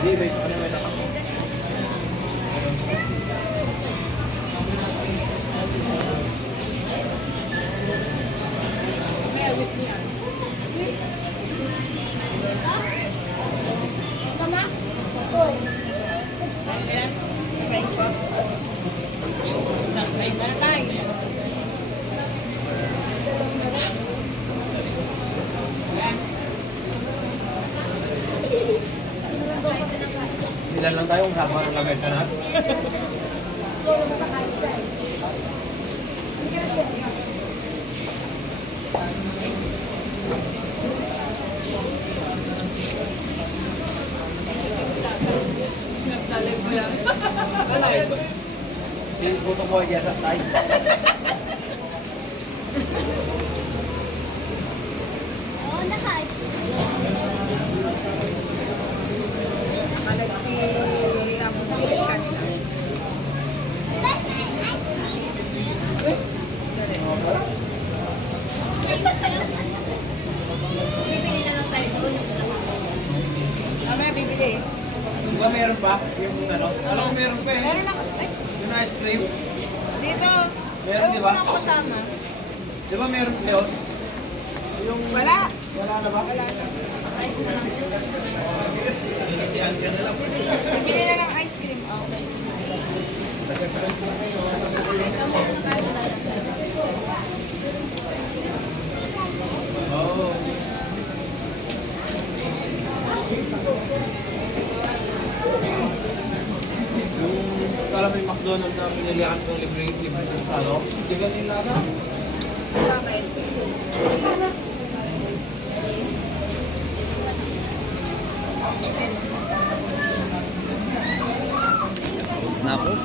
Hindi, wait. Ano may naka? Tama? Ayan. Okay ko. Sakay na tayo. Ilan lang tayong haba ng lagay ka na? Naglalay ko yan. Yung puto ko ay sa tayo. Oo, nakain. Nakalag si Amo kanina. Bibili na lang tayo doon. Mamaya bibili. Di ba meron pa? Yung ano? Alam ko meron pa eh. Meron ako. Ay, Yung ice cream. dito. Meron, di ba? Ewan ko kasama. Di ba meron pa yun? Yung... Wala. Wala na ba? Wala na. Ayos na lang. Tinitian ka na lang. Bibili na ng ice cream. Okay. Nagkasakit na kayo. Oo. Yung alam mo yung McDonald's na pinilihan kong libre sa ano? Hindi ganun lasa. Bakit? Na po.